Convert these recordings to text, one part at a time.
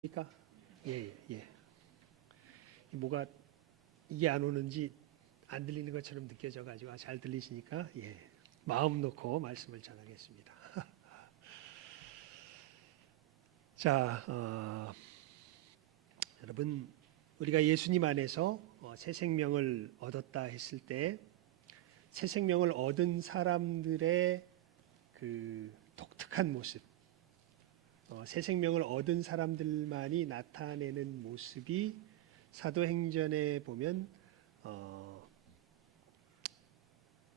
그러니까 예. 뭐가 이게 안 오는지 안 들리는 것처럼 느껴져 가지고 잘 들리시니까 마음 놓고 말씀을 전하겠습니다. 자, 여러분 우리가 예수님 안에서 새 생명을 얻었다 했을 때 새 생명을 얻은 사람들의 그 독특한 모습, 새 생명을 얻은 사람들만이 나타내는 모습이 사도행전에 보면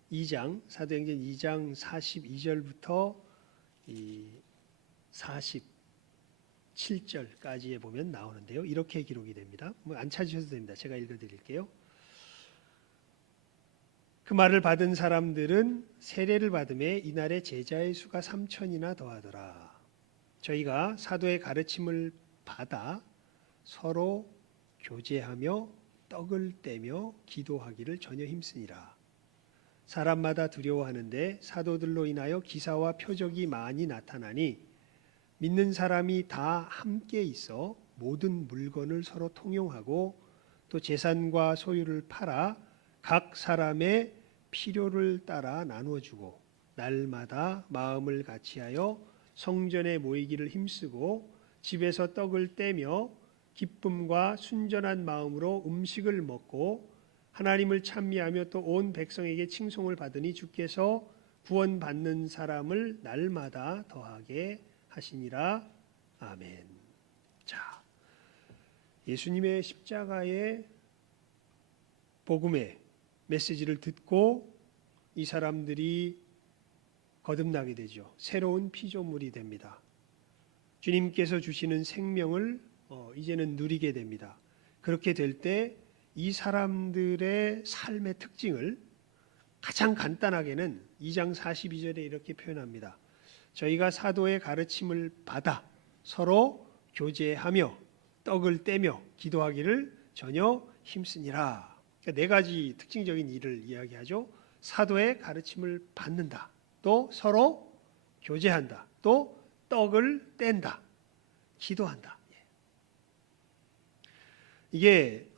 사도행전 2장 42절부터 47절까지에 보면 나오는데요. 이렇게 기록이 됩니다. 안 찾으셔도 됩니다. 제가 읽어드릴게요. 그 말을 받은 사람들은 세례를 받음에 이날에 제자의 수가 3,000이나 더하더라. 저희가 사도의 가르침을 받아 서로 교제하며 떡을 떼며 기도하기를 전혀 힘쓰니라. 사람마다 두려워하는데 사도들로 인하여 기사와 표적이 많이 나타나니 믿는 사람이 다 함께 있어 모든 물건을 서로 통용하고 또 재산과 소유를 팔아 각 사람의 필요를 따라 나누어주고 날마다 마음을 같이하여 성전에 모이기를 힘쓰고 집에서 떡을 떼며 기쁨과 순전한 마음으로 음식을 먹고 하나님을 찬미하며 또 온 백성에게 칭송을 받으니 주께서 구원받는 사람을 날마다 더하게 하시니라. 아멘. 자, 예수님의 십자가의 복음의 메시지를 듣고 이 사람들이 거듭나게 되죠. 새로운 피조물이 됩니다. 주님께서 주시는 생명을 이제는 누리게 됩니다. 그렇게 될 때 이 사람들의 삶의 특징을 가장 간단하게는 2장 42절에 이렇게 표현합니다. 저희가 사도의 가르침을 받아 서로 교제하며 떡을 떼며 기도하기를 전혀 힘쓰니라. 그러니까 네 가지 특징적인 일을 이야기하죠. 사도의 가르침을 받는다. 또 서로 교제한다. 또 떡을 뗀다. 기도한다. 이게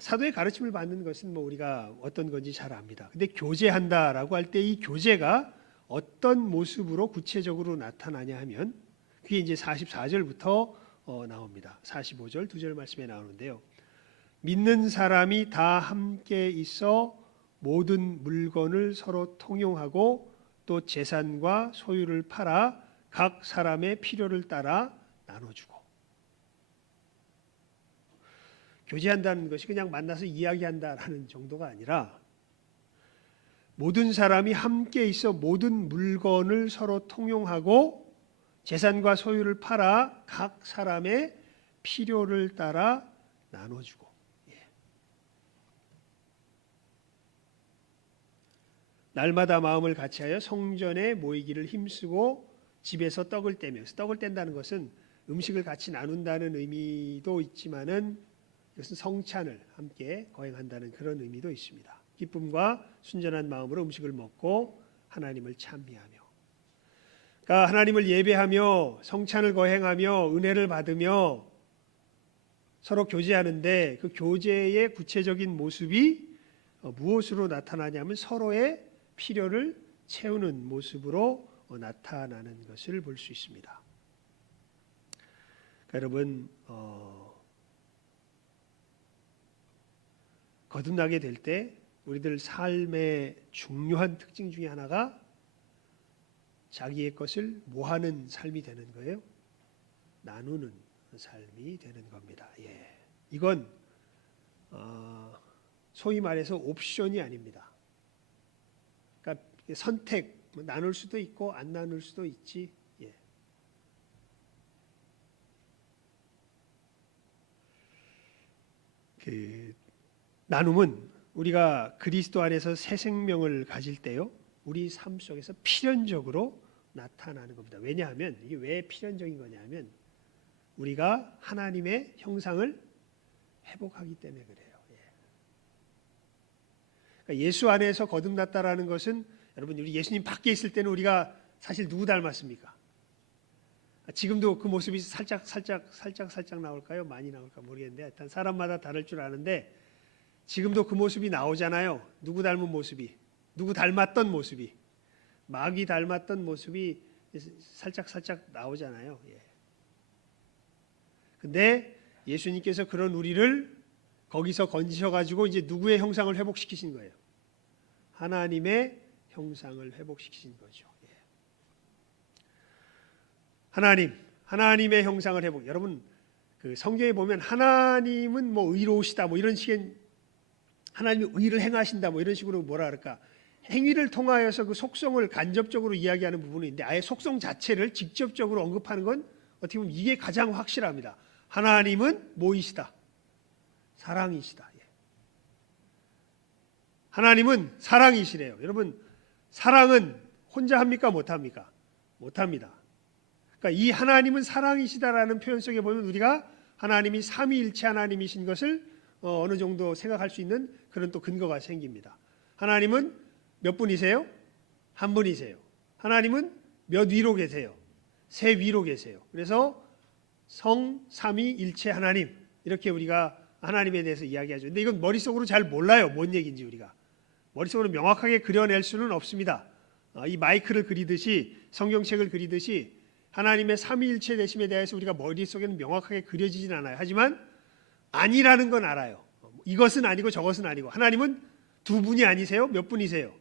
사도의 가르침을 받는 것은 우리가 어떤 건지 잘 압니다. 근데 교제한다라고 할 때 이 교제가 어떤 모습으로 구체적으로 나타나냐 하면 그게 이제 44절부터 나옵니다. 45절 2절 말씀에 나오는데요. 믿는 사람이 다 함께 있어 모든 물건을 서로 통용하고 또 재산과 소유를 팔아 각 사람의 필요를 따라 나눠주고. 교제한다는 것이 그냥 만나서 이야기한다라는 정도가 아니라 모든 사람이 함께 있어 모든 물건을 서로 통용하고 재산과 소유를 팔아 각 사람의 필요를 따라 나눠주고. 날마다 마음을 같이하여 성전에 모이기를 힘쓰고 집에서 떡을 떼며, 떡을 뗀다는 것은 음식을 같이 나눈다는 의미도 있지만은 이것은 성찬을 함께 거행한다는 그런 의미도 있습니다. 기쁨과 순전한 마음으로 음식을 먹고 하나님을 찬미하며, 그러니까 하나님을 예배하며 성찬을 거행하며 은혜를 받으며 서로 교제하는데 그 교제의 구체적인 모습이 무엇으로 나타나냐면 서로의 필요를 채우는 모습으로 나타나는 것을 볼 수 있습니다. 그러니까 여러분 거듭나게 될 때 우리들 삶의 중요한 특징 중에 하나가 자기의 것을 모하는 삶이 되는 거예요. 나누는 삶이 되는 겁니다. 이건 소위 말해서 옵션이 아닙니다. 그러니까 선택, 나눌 수도 있고 안 나눌 수도 있지. 나눔은 우리가 그리스도 안에서 새 생명을 가질 때요, 우리 삶 속에서 필연적으로 나타나는 겁니다. 왜냐하면 이게 왜 필연적인 거냐면 우리가 하나님의 형상을 회복하기 때문에 그래요. 그러니까 예수 안에서 거듭났다라는 것은 여러분 우리 예수님 밖에 있을 때는 우리가 사실 누구 닮았습니까? 지금도 그 모습이 살짝 나올까요? 많이 나올까 모르겠는데 하여튼 사람마다 다를 줄 아는데 지금도 그 모습이 나오잖아요. 누구 닮은 모습이, 누구 닮았던 모습이, 마귀 닮았던 모습이 살짝 나오잖아요. 예. 근데 예수님께서 그런 우리를 거기서 건지셔가지고 이제 누구의 형상을 회복시키신 거예요? 하나님의 형상을 회복시키신 거죠. 예. 하나님의 형상을 회복. 여러분 그 성경에 보면 하나님은 뭐 의로우시다 뭐 이런 식의 하나님이 의를 행하신다 뭐 이런 식으로 뭐라 그럴까 행위를 통하여서 그 속성을 간접적으로 이야기하는 부분이 있는데 아예 속성 자체를 직접적으로 언급하는 건 어떻게 보면 이게 가장 확실합니다. 하나님은 뭐이시다? 사랑이시다. 예. 하나님은 사랑이시래요. 여러분 사랑은 혼자 합니까? 못합니까? 못합니다. 그러니까 이 하나님은 사랑이시다라는 표현 속에 보면 우리가 하나님이 삼위일체 하나님이신 것을 어느 정도 생각할 수 있는 그런 또 근거가 생깁니다. 하나님은 몇 분이세요? 한 분이세요. 하나님은 몇 위로 계세요? 세 위로 계세요. 그래서 성, 삼위일체 하나님 이렇게 우리가 하나님에 대해서 이야기하죠. 근데 이건 머릿속으로 잘 몰라요. 뭔 얘기인지 우리가. 머릿속으로 명확하게 그려낼 수는 없습니다. 이 마이크를 그리듯이 성경책을 그리듯이 하나님의 삼위일체 되심에 대해서 우리가 머릿속에는 명확하게 그려지진 않아요. 하지만 아니라는 건 알아요. 이것은 아니고 저것은 아니고 하나님은 두 분이 아니세요? 몇 분이세요?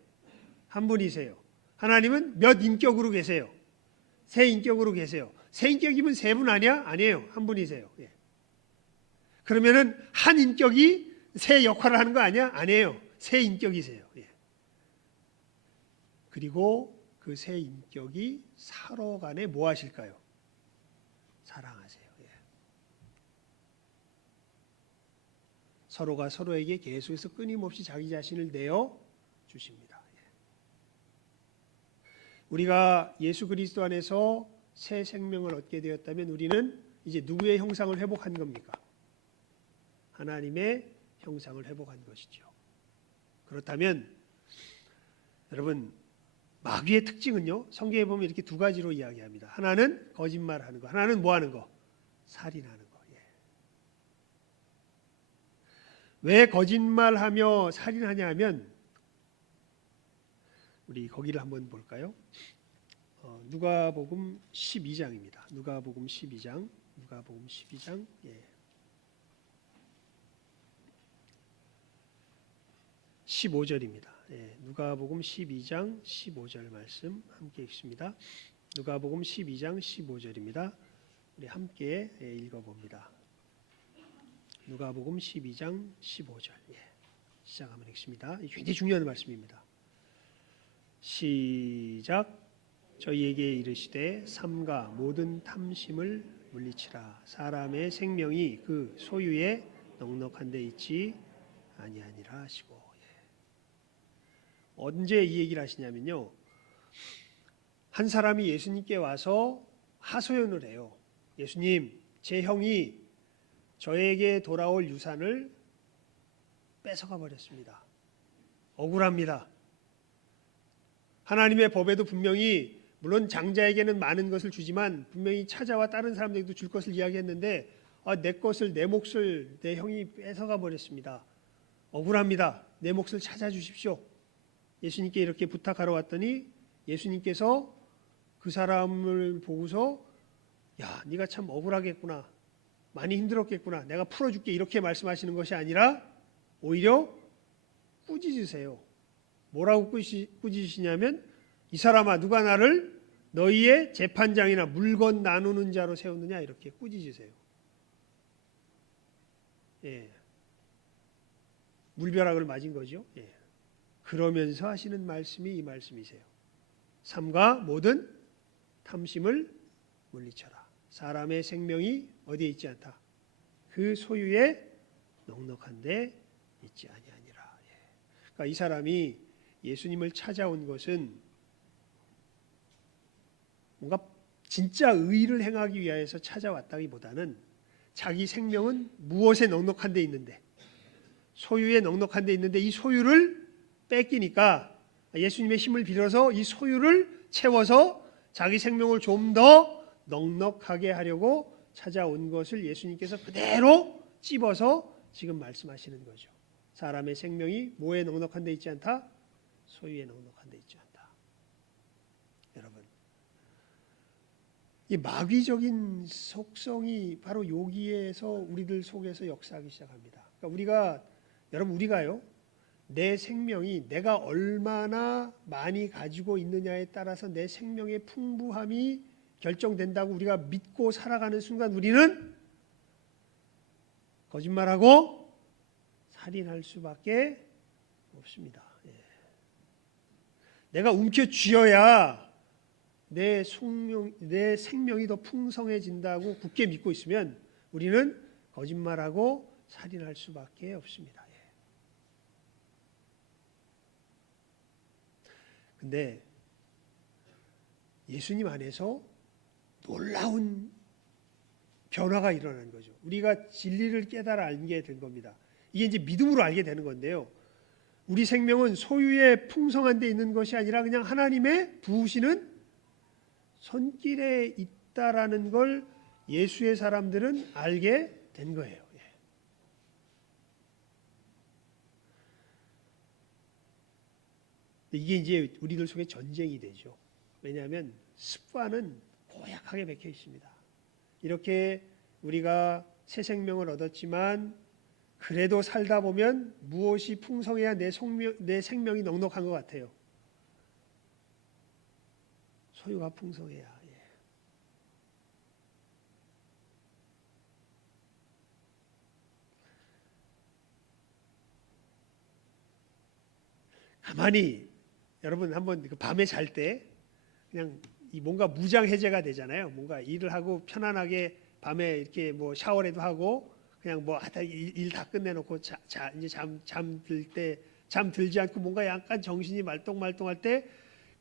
한 분이세요. 하나님은 몇 인격으로 계세요? 세 인격으로 계세요. 세 인격이면 세 분 아니야? 아니에요. 한 분이세요. 예. 그러면은 한 인격이 세 역할을 하는 거 아니야? 아니에요. 세 인격이세요. 예. 그리고 그 세 인격이 서로 간에 뭐 하실까요? 사랑하세요. 예. 서로가 서로에게 계속해서 끊임없이 자기 자신을 내어 주십니다. 예. 우리가 예수 그리스도 안에서 새 생명을 얻게 되었다면 우리는 이제 누구의 형상을 회복한 겁니까? 하나님의 형상을 회복한 것이죠. 그렇다면 여러분 마귀의 특징은요. 성경에 보면 이렇게 두 가지로 이야기합니다. 하나는 거짓말하는 거, 하나는 뭐 하는 거? 살인하는 거. 예. 왜 거짓말하며 살인하냐 하면 우리 거기를 한번 볼까요? 누가복음 12장입니다. 누가복음 12장. 예. 15절입니다. 예, 누가복음 12장 15절 말씀 함께 읽습니다. 누가복음 12장 15절입니다. 우리 함께 읽어봅니다. 누가복음 12장 15절 예, 시작 한번 읽습니다. 굉장히 중요한 말씀입니다. 시작. 저희에게 이르시되 삼가 모든 탐심을 물리치라. 사람의 생명이 그 소유에 넉넉한 데 있지 아니하니라 하시고. 언제 이 얘기를 하시냐면요. 한 사람이 예수님께 와서 하소연을 해요. 예수님, 제 형이 저에게 돌아올 유산을 뺏어가 버렸습니다. 억울합니다. 하나님의 법에도 분명히 물론 장자에게는 많은 것을 주지만 분명히 찾아와 다른 사람들에게도 줄 것을 이야기했는데 내 몫을 내 형이 뺏어가 버렸습니다. 억울합니다. 내 몫을 찾아주십시오. 예수님께 이렇게 부탁하러 왔더니 예수님께서 그 사람을 보고서 야, 네가 참 억울하겠구나. 많이 힘들었겠구나. 내가 풀어줄게. 이렇게 말씀하시는 것이 아니라 오히려 꾸짖으세요. 뭐라고 꾸짖으시냐면 이 사람아 누가 나를 너희의 재판장이나 물건 나누는 자로 세우느냐 이렇게 꾸짖으세요. 예. 물벼락을 맞은 거죠. 예. 그러면서 하시는 말씀이 이 말씀이세요. 삼가 모든 탐심을 물리쳐라. 사람의 생명이 어디에 있지 않다. 그 소유에 넉넉한 데 있지 아니하니라. 그러니까 이 사람이 예수님을 찾아온 것은 뭔가 진짜 의를 행하기 위해서 찾아왔다기보다는 자기 생명은 무엇에 넉넉한 데 있는데 소유에 넉넉한 데 있는데 이 소유를 뺏기니까 예수님의 힘을 빌어서 이 소유를 채워서 자기 생명을 좀 더 넉넉하게 하려고 찾아온 것을 예수님께서 그대로 찝어서 지금 말씀하시는 거죠. 사람의 생명이 뭐에 넉넉한 데 있지 않다? 소유에 넉넉한 데 있지 않다. 여러분, 이 마귀적인 속성이 바로 여기에서 우리들 속에서 역사하기 시작합니다. 그러니까 우리가요, 내 생명이 내가 얼마나 많이 가지고 있느냐에 따라서 내 생명의 풍부함이 결정된다고 우리가 믿고 살아가는 순간 우리는 거짓말하고 살인할 수밖에 없습니다. 내가 움켜쥐어야 내 생명이 더 풍성해진다고 굳게 믿고 있으면 우리는 거짓말하고 살인할 수밖에 없습니다. 근데 예수님 안에서 놀라운 변화가 일어나는 거죠. 우리가 진리를 깨달아 알게 된 겁니다. 이게 이제 믿음으로 알게 되는 건데요. 우리 생명은 소유에 풍성한 데 있는 것이 아니라 그냥 하나님의 부으시는 손길에 있다라는 걸 예수의 사람들은 알게 된 거예요. 이게 이제 우리들 속에 전쟁이 되죠. 왜냐하면 습관은 고약하게 박혀 있습니다. 이렇게 우리가 새 생명을 얻었지만 그래도 살다 보면 무엇이 풍성해야 내 생명이 넉넉한 것 같아요. 소유가 풍성해야. 가만히 여러분 한번 밤에 잘 때 그냥 뭔가 무장 해제가 되잖아요. 뭔가 일을 하고 편안하게 밤에 이렇게 뭐 샤워라도 하고 그냥 뭐 하다 일 다 끝내놓고 이제 잠들 때 잠들지 않고 뭔가 약간 정신이 말똥말똥할 때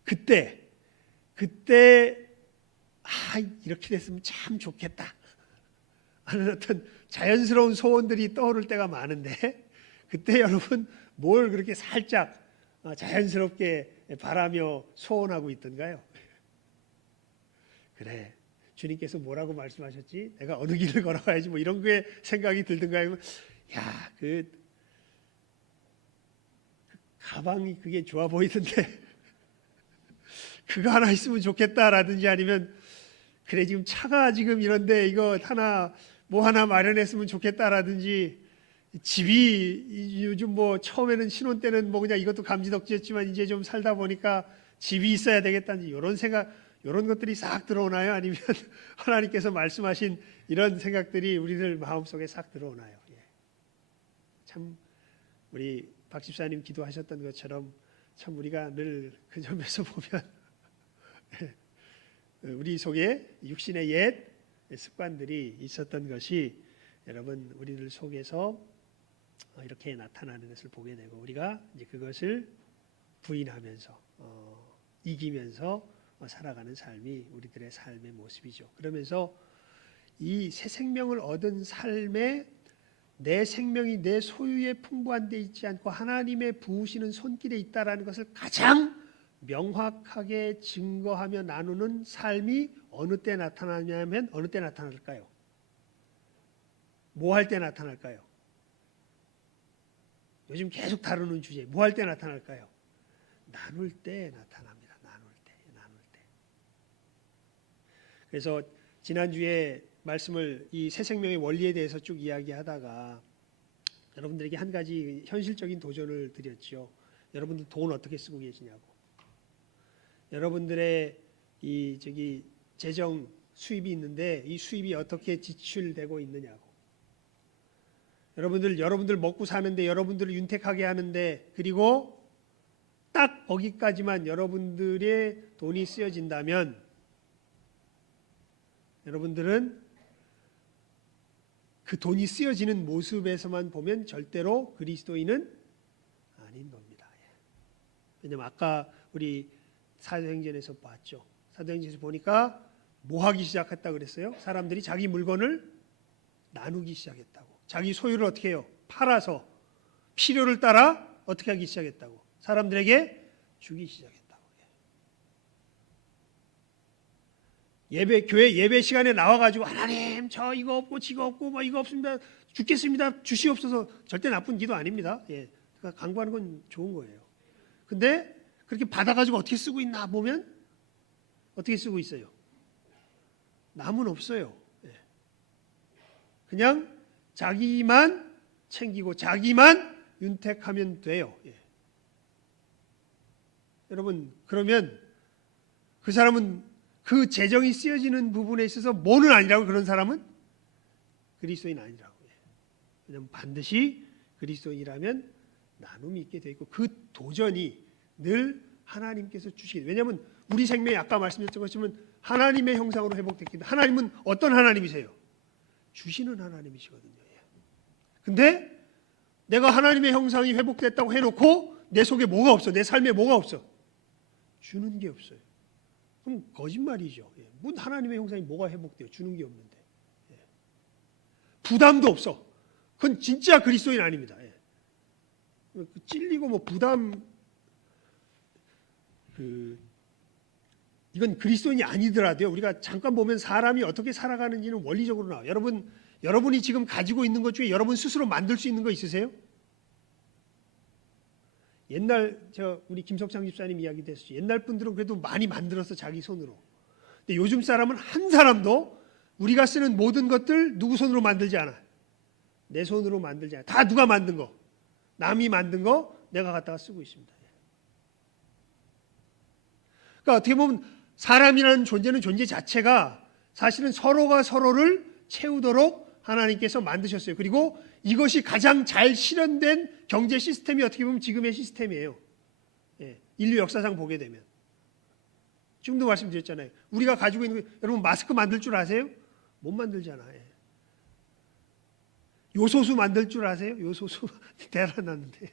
그때 이렇게 됐으면 참 좋겠다 하는 어떤 자연스러운 소원들이 떠오를 때가 많은데 그때 여러분 뭘 그렇게 살짝 자연스럽게 바라며 소원하고 있던가요? 그래, 주님께서 뭐라고 말씀하셨지? 내가 어느 길을 걸어가야지 뭐 이런 게 생각이 들던가요? 야, 그 가방이 그게 좋아 보이던데 그거 하나 있으면 좋겠다라든지 아니면 그래 지금 차가 지금 이런데 이거 뭐 하나 마련했으면 좋겠다라든지 집이 요즘 뭐 처음에는 신혼 때는 뭐 그냥 이것도 감지덕지였지만 이제 좀 살다 보니까 집이 있어야 되겠다든지 이런 생각 이런 것들이 싹 들어오나요? 아니면 하나님께서 말씀하신 이런 생각들이 우리들 마음속에 싹 들어오나요? 참 우리 박 집사님 기도하셨던 것처럼 참 우리가 늘 그 점에서 보면 우리 속에 육신의 옛 습관들이 있었던 것이 여러분 우리들 속에서 이렇게 나타나는 것을 보게 되고 우리가 이제 그것을 부인하면서 이기면서 살아가는 삶이 우리들의 삶의 모습이죠. 그러면서 이 새 생명을 얻은 삶에 내 생명이 내 소유에 풍부한 데 있지 않고 하나님의 부으시는 손길에 있다라는 것을 가장 명확하게 증거하며 나누는 삶이 어느 때 나타나냐면 어느 때 나타날까요? 뭐 할 때 나타날까요? 요즘 계속 다루는 주제 뭐 할 때 나타날까요? 나눌 때 나타납니다. 나눌 때. 그래서 지난주에 말씀을 이 새 생명의 원리에 대해서 쭉 이야기하다가 여러분들에게 한 가지 현실적인 도전을 드렸죠. 여러분들 돈 어떻게 쓰고 계시냐고. 여러분들의 재정 수입이 있는데 이 수입이 어떻게 지출되고 있느냐고. 여러분들 먹고 사는데 여러분들을 윤택하게 하는데 그리고 딱 거기까지만 여러분들의 돈이 쓰여진다면 여러분들은 그 돈이 쓰여지는 모습에서만 보면 절대로 그리스도인은 아닌 겁니다. 왜냐하면 아까 우리 사도행전에서 봤죠. 사도행전에서 보니까 뭐 하기 시작했다 그랬어요? 사람들이 자기 물건을 나누기 시작했다고. 자기 소유를 어떻게 해요? 팔아서 필요를 따라 어떻게 하기 시작했다고. 사람들에게 주기 시작했다고. 교회 예배 시간에 나와가지고 하나님 저 이거 없고 지거 없고 뭐 이거 없습니다. 죽겠습니다. 주시옵소서. 절대 나쁜 기도 아닙니다. 예, 그러니까 간구하는 건 좋은 거예요. 근데 그렇게 받아가지고 어떻게 쓰고 있나 보면 어떻게 쓰고 있어요? 남은 없어요. 예. 그냥 자기만 챙기고 자기만 윤택하면 돼요. 예. 여러분 그러면 그 사람은 그 재정이 쓰여지는 부분에 있어서 뭐는 아니라고 그런 사람은 그리스도인 아니라고. 예. 왜냐하면 반드시 그리스도인이라면 나눔이 있게 돼 있고 그 도전이 늘 하나님께서 주시기. 왜냐하면 우리 생명이 아까 말씀드렸던 것처럼 하나님의 형상으로 회복됐기 때문에 하나님은 어떤 하나님이세요? 주시는 하나님이시거든요. 예. 근데 내가 하나님의 형상이 회복됐다고 해놓고 내 속에 뭐가 없어? 내 삶에 뭐가 없어? 주는 게 없어요. 그럼 거짓말이죠. 예. 뭔 하나님의 형상이 뭐가 회복돼요? 주는 게 없는데. 예. 부담도 없어. 그건 진짜 그리스도인 아닙니다. 예. 찔리고 뭐 부담 이건 그리스도인이 아니더라도요. 우리가 잠깐 보면 사람이 어떻게 살아가는지는 원리적으로 나와요. 여러분이 지금 가지고 있는 것 중에 여러분 스스로 만들 수 있는 거 있으세요? 옛날 우리 김석창 집사님 이야기 됐었죠. 옛날 분들은 그래도 많이 만들어서 자기 손으로. 근데 요즘 사람은 한 사람도 우리가 쓰는 모든 것들 누구 손으로 만들지 않아. 내 손으로 만들지 않아. 다 누가 만든 거. 남이 만든 거 내가 갖다가 쓰고 있습니다. 그러니까 어떻게 보면 사람이라는 존재는 존재 자체가 사실은 서로가 서로를 채우도록 하나님께서 만드셨어요. 그리고 이것이 가장 잘 실현된 경제 시스템이 어떻게 보면 지금의 시스템이에요. 예, 인류 역사상 보게 되면. 지금도 말씀드렸잖아요. 우리가 가지고 있는 여러분 마스크 만들 줄 아세요? 못 만들잖아요. 예. 요소수 만들 줄 아세요? 요소수 대단한데.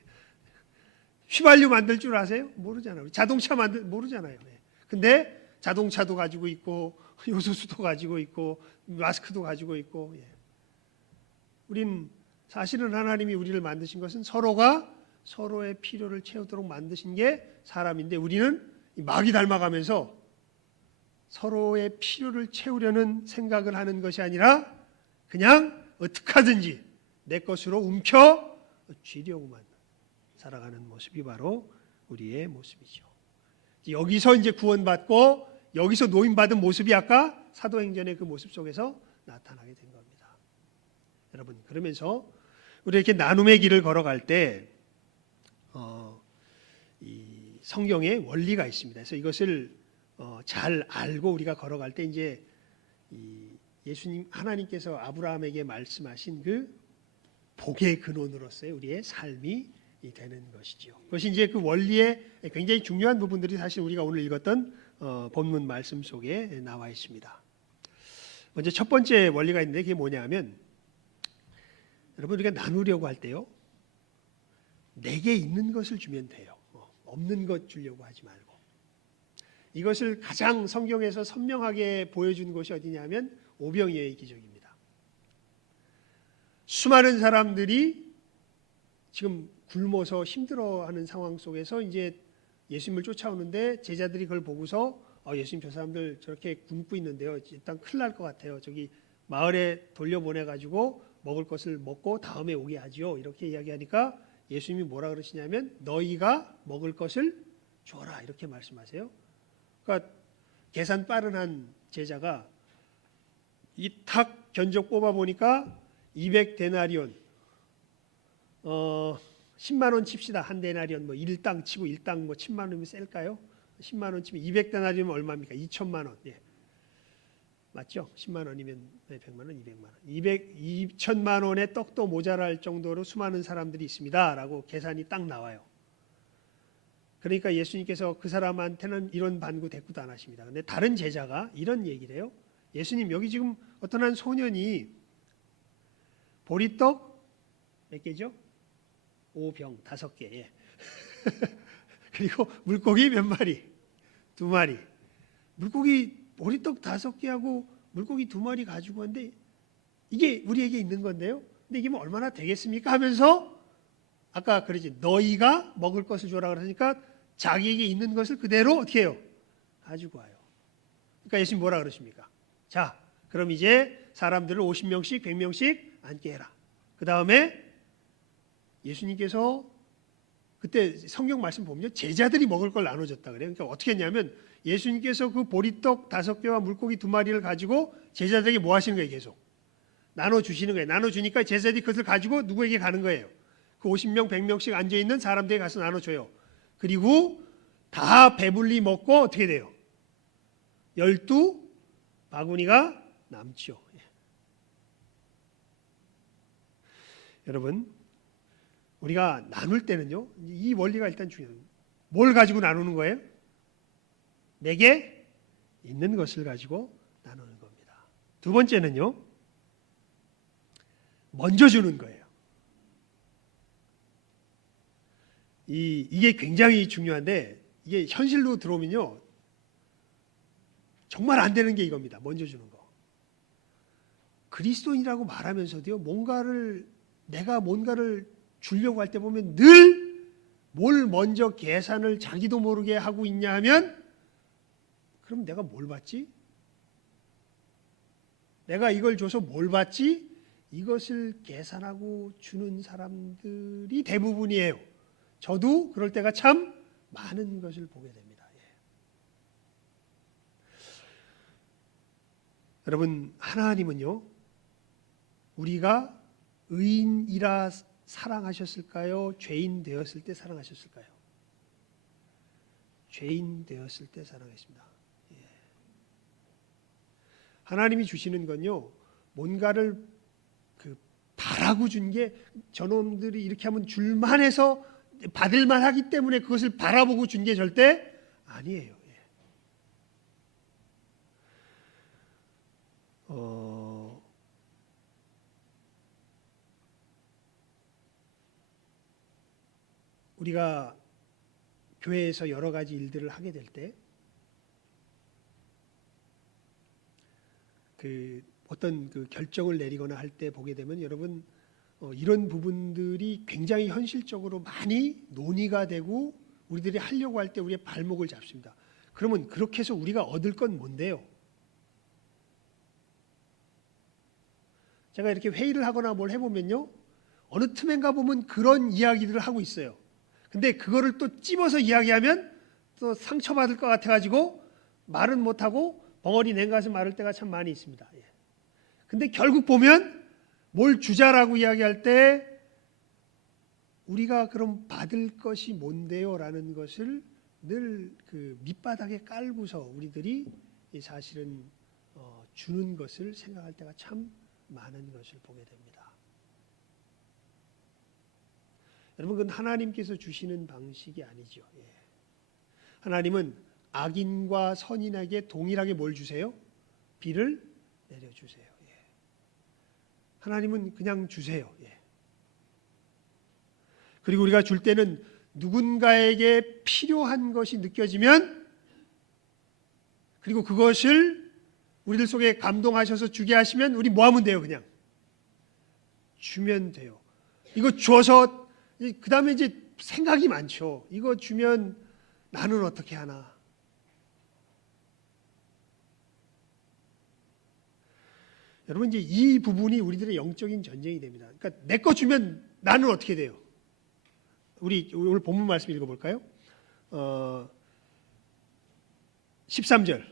휘발유 만들 줄 아세요? 모르잖아요. 자동차 모르잖아요. 예. 근데 자동차도 가지고 있고 요소수도 가지고 있고 마스크도 가지고 있고. 예. 우린 사실은 하나님이 우리를 만드신 것은 서로가 서로의 필요를 채우도록 만드신 게 사람인데 우리는 마귀 닮아가면서 서로의 필요를 채우려는 생각을 하는 것이 아니라 그냥 어떻게 하든지 내 것으로 움켜 쥐려고만 살아가는 모습이 바로 우리의 모습이죠. 여기서 이제 구원받고 여기서 노임받은 모습이 아까 사도행전의 그 모습 속에서 나타나게 된 겁니다. 여러분 그러면서 우리 이렇게 나눔의 길을 걸어갈 때 이 성경에 원리가 있습니다. 그래서 이것을 잘 알고 우리가 걸어갈 때 이제 이 예수님 하나님께서 아브라함에게 말씀하신 그 복의 근원으로서의 우리의 삶이 되는 것이죠. 그것이 이제 그 원리의 굉장히 중요한 부분들이 사실 우리가 오늘 읽었던 본문 말씀 속에 나와 있습니다. 먼저 첫 번째 원리가 있는데 그게 뭐냐면 여러분 우리가 나누려고 할 때요. 내게 있는 것을 주면 돼요. 없는 것 주려고 하지 말고. 이것을 가장 성경에서 선명하게 보여준 곳이 어디냐면 오병이어의 기적입니다. 수많은 사람들이 지금 굶어서 힘들어하는 상황 속에서 이제 예수님을 쫓아오는데 제자들이 그걸 보고서 예수님 저 사람들 저렇게 굶고 있는데요. 일단 큰일 날 것 같아요. 저기 마을에 돌려보내가지고 먹을 것을 먹고 다음에 오게 하지요. 이렇게 이야기하니까 예수님이 뭐라 그러시냐면 너희가 먹을 것을 줘라 이렇게 말씀하세요. 그러니까 계산 빠른 한 제자가 이 탁 견적 뽑아 보니까 200데나리온 10만 원 칩시다. 한 데나리온 뭐 1당 치고 1당 뭐 10만 원이면 셀까요? 10만 원 치면 200데나리온이면 얼마입니까? 2천만 원. 예. 맞죠? 10만 원이면 100만 원, 200만 원. 2천만 원의 떡도 모자랄 정도로 수많은 사람들이 있습니다라고 계산이 딱 나와요. 그러니까 예수님께서 그 사람한테는 이런 반구 대꾸도 안 하십니다. 근데 다른 제자가 이런 얘기를 해요. 예수님 여기 지금 어떤 한 소년이 보리떡 몇 개죠? 5병 5개. 예. 그리고 물고기 몇 마리? 2마리. 물고기 보리떡 5개하고 물고기 2마리 가지고 왔는데 이게 우리에게 있는 건데요. 근데 이게 뭐 얼마나 되겠습니까? 하면서 아까 그러지 너희가 먹을 것을 줘라 그러니까 자기에게 있는 것을 그대로 어떻게 해요? 가지고 와요. 그러니까 예수님 뭐라 그러십니까? 자, 그럼 이제 사람들을 50명씩 100명씩 앉게 해라. 그 다음에 예수님께서 그때 성경 말씀 보면 제자들이 먹을 걸 나눠줬다 그래요. 그러니까 어떻게 했냐면 예수님께서 그 보리떡 5개와 물고기 2마리를 가지고 제자들에게 뭐 하시는 거예요? 계속 나눠주시는 거예요. 나눠주니까 제자들이 그것을 가지고 누구에게 가는 거예요? 그 50명 100명씩 앉아있는 사람들에게 가서 나눠줘요. 그리고 다 배불리 먹고 어떻게 돼요? 12바구니가 남죠. 여러분, 우리가 나눌 때는요, 이 원리가 일단 중요해요. 뭘 가지고 나누는 거예요? 내게 있는 것을 가지고 나누는 겁니다. 두 번째는요, 먼저 주는 거예요. 이게 굉장히 중요한데, 이게 현실로 들어오면요, 정말 안 되는 게 이겁니다. 먼저 주는 거. 그리스도인이라고 말하면서도요, 내가 뭔가를 주려고 할 때 보면 늘 뭘 먼저 계산을 자기도 모르게 하고 있냐 하면, 그럼 내가 뭘 받지? 내가 이걸 줘서 뭘 받지? 이것을 계산하고 주는 사람들이 대부분이에요. 저도 그럴 때가 참 많은 것을 보게 됩니다. 여러분, 하나님은요, 우리가 의인이라 사랑하셨을까요? 죄인 되었을 때 사랑하셨을까요? 죄인 되었을 때 사랑했습니다. 하나님이 주시는 건요, 뭔가를 바라고 준 게 저놈들이 이렇게 하면 줄만해서 받을만 하기 때문에 그것을 바라보고 준 게 절대 아니에요. 우리가 교회에서 여러 가지 일들을 하게 될 때 어떤 결정을 내리거나 할 때 보게 되면 여러분 이런 부분들이 굉장히 현실적으로 많이 논의가 되고 우리들이 하려고 할 때 우리의 발목을 잡습니다. 그러면 그렇게 해서 우리가 얻을 건 뭔데요? 제가 이렇게 회의를 하거나 뭘 해보면요, 어느 틈엔가 보면 그런 이야기들을 하고 있어요. 근데 그거를 또 찝어서 이야기하면 또 상처받을 것 같아가지고 말은 못하고 벙어리 냉가서 말할 때가 참 많이 있습니다. 근데 결국 보면 뭘 주자라고 이야기할 때 우리가 그럼 받을 것이 뭔데요? 라는 것을 늘 밑바닥에 깔고서 우리들이 사실은 주는 것을 생각할 때가 참 많은 것을 보게 됩니다. 여러분, 그건 하나님께서 주시는 방식이 아니죠. 하나님은 악인과 선인에게 동일하게 뭘 주세요? 비를 내려주세요. 하나님은 그냥 주세요. 그리고 우리가 줄 때는 누군가에게 필요한 것이 느껴지면, 그리고 그것을 우리들 속에 감동하셔서 주게 하시면 우리 뭐 하면 돼요? 그냥 주면 돼요. 이거 줘서 그 다음에 이제 생각이 많죠. 이거 주면 나는 어떻게 하나? 여러분, 이제 이 부분이 우리들의 영적인 전쟁이 됩니다. 그러니까 내 거 주면 나는 어떻게 돼요? 우리 오늘 본문 말씀 읽어볼까요? 13절.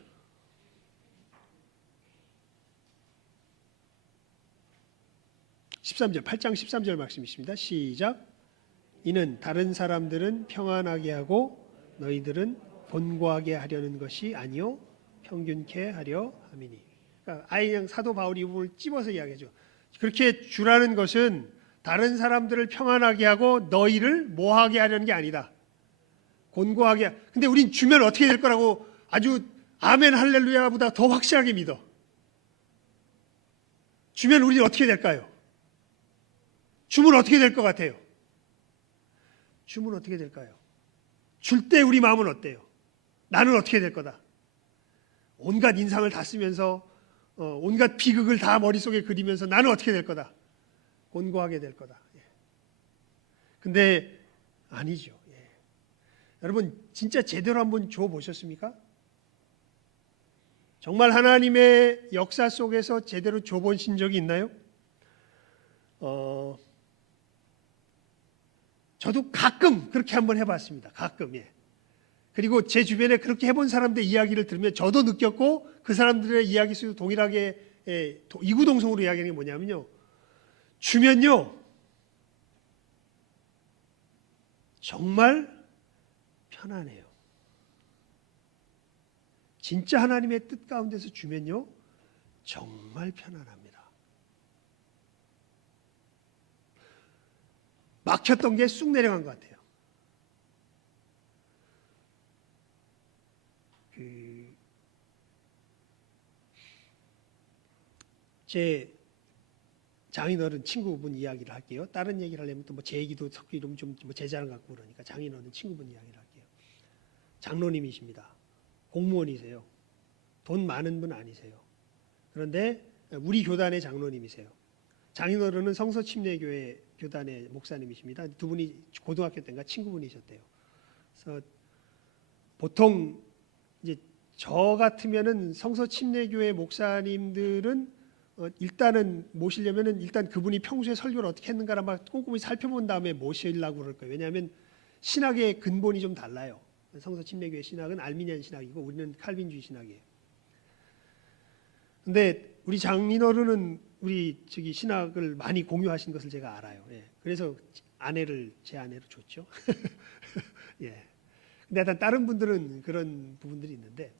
8장 13절 말씀이십니다. 시작. 이는 다른 사람들은 평안하게 하고 너희들은 곤고하게 하려는 것이 아니요 평균케 하려 함이니. 그러니까 아예 그냥 사도 바울이 이 부분을 찝어서 이야기하죠. 그렇게 주라는 것은 다른 사람들을 평안하게 하고 너희를 뭐하게 하려는 게 아니다. 곤고하게. 근데 우린 주면 어떻게 될 거라고 아주 아멘 할렐루야보다 더 확실하게 믿어. 주면 우리는 어떻게 될까요? 주면 어떻게 될 것 같아요? 주면 어떻게 될까요? 줄 때 우리 마음은 어때요? 나는 어떻게 될 거다? 온갖 인상을 다 쓰면서 온갖 비극을 다 머릿속에 그리면서 나는 어떻게 될 거다? 곤고하게 될 거다. 근데 아니죠. 여러분 진짜 제대로 한번 줘 보셨습니까? 정말 하나님의 역사 속에서 제대로 줘보신 적이 있나요? 저도 가끔 그렇게 한번 해봤습니다. 가끔. 예. 그리고 제 주변에 그렇게 해본 사람들의 이야기를 들으면 저도 느꼈고 그 사람들의 이야기 속에서 동일하게 이구동성으로 이야기하는 게 뭐냐면요, 주면요 정말 편안해요. 진짜 하나님의 뜻 가운데서 주면요 정말 편안합니다. 막혔던 게 쑥 내려간 것 같아요. 제 장인어른 친구분 이야기를 할게요. 다른 얘기를 하려면 또 뭐 제 얘기도 섞고 이러면 좀뭐 제 자랑 같고 그러니까 장인어른 친구분 이야기를 할게요. 장로님이십니다. 공무원이세요. 돈 많은 분 아니세요. 그런데 우리 교단의 장로님이세요. 장인어른은 성서침례교회 교단의 목사님이십니다. 두 분이 고등학교 때인가 친구분이셨대요. 그래서 보통 이제 저 같으면은 성서침례교회 목사님들은 일단은 모시려면은 일단 그분이 평소에 설교를 어떻게 했는가를 막 꼼꼼히 살펴본 다음에 모시려고 그럴 거예요. 왜냐하면 신학의 근본이 좀 달라요. 성서침례교회 신학은 알미니안 신학이고 우리는 칼빈주의 신학이에요. 근데 우리 장인어른은 우리 저기 신학을 많이 공유하신 것을 제가 알아요. 예. 그래서 제 아내로 줬죠. 예. 근데 일단 다른 분들은 그런 부분들이 있는데,